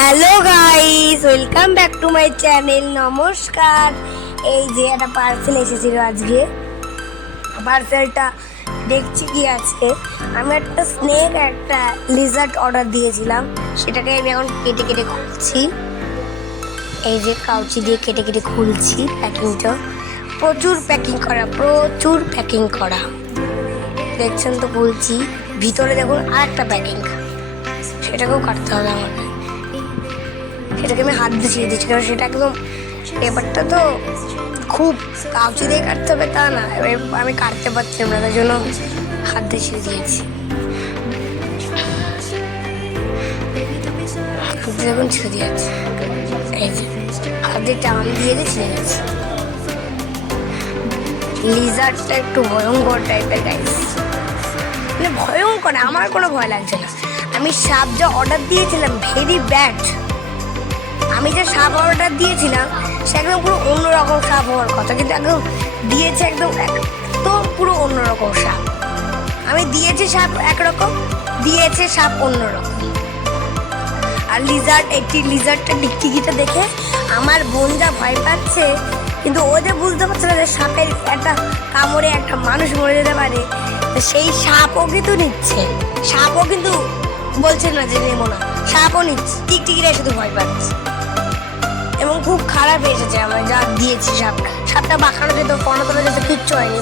Hello guys, welcome back to my channel. নমস্কার। এই যে একটা পার্সেল এসেছিল আজকে। পার্সেলটা দেখছি কি আছে। আমি একটা স্নেক একটা লিজার্ড অর্ডার দিয়েছিলাম, সেটাকে আমি এখন কেটে কেটে খুলছি। এই যে কাউচি দিয়ে কেটে কেটে খুলছি। প্যাকিংটা প্রচুর প্যাকিং করা দেখছেন তো, খুলছি। ভিতরে দেখুন আর একটা প্যাকিং, সেটাকেও কাটতে হবে আমাকে। সেটাকে আমি হাত দিয়ে ছিঁড়ে দিচ্ছি, কারণ সেটা একদম পেপারটা তো খুব কাউচি দিয়ে কাটতে হবে তা না, এবার আমি কাটতে পারছিলাম না, তার জন্য হাত দিয়ে ছিঁড়ে দিয়েছি। হাত দিয়ে এখন ছিঁড়ে দিয়েছি। এই যে হাত দিয়ে টান দিয়ে ছিঁড়ে গেছে। লিজার্ডটা একটু ভয়ঙ্কর টাইপের গাইস, মানে ভয়ঙ্কর। আমার কোনো ভয় লাগছে না। আমি সাপ যা অর্ডার দিয়েছিলাম ভেরি ব্যাড। আমি যে সাপ অর্ডার দিয়েছিলাম সে একদম পুরো অন্যরকম সাপ হওয়ার কথা, কিন্তু একদম দিয়েছে একদম পুরো অন্যরকম সাপ। আমি দিয়েছি সাপ একরকম, দিয়েছে সাপ অন্যরকম। আর লিজার্ডটা টিকটিকিটা দেখে আমার বোন যা ভয় পাচ্ছে, কিন্তু ও যে বুঝতে পারছে না যে সাপের একটা কামড়ে একটা মানুষ মরে যেতে পারে। সেই সাপও কিন্তু নিচ্ছে, সাপও কিন্তু বলছে না যে নেবো না, সাপও নিচ্ছে। টিকটিকিরা শুধু ভয় পাচ্ছে এবং খুব খারাপ এসেছে। আমার যা দিয়েছি সাপটা বাঁকানো যেত, ফোনা তোলা যেত, কিচ্ছু হয়নি।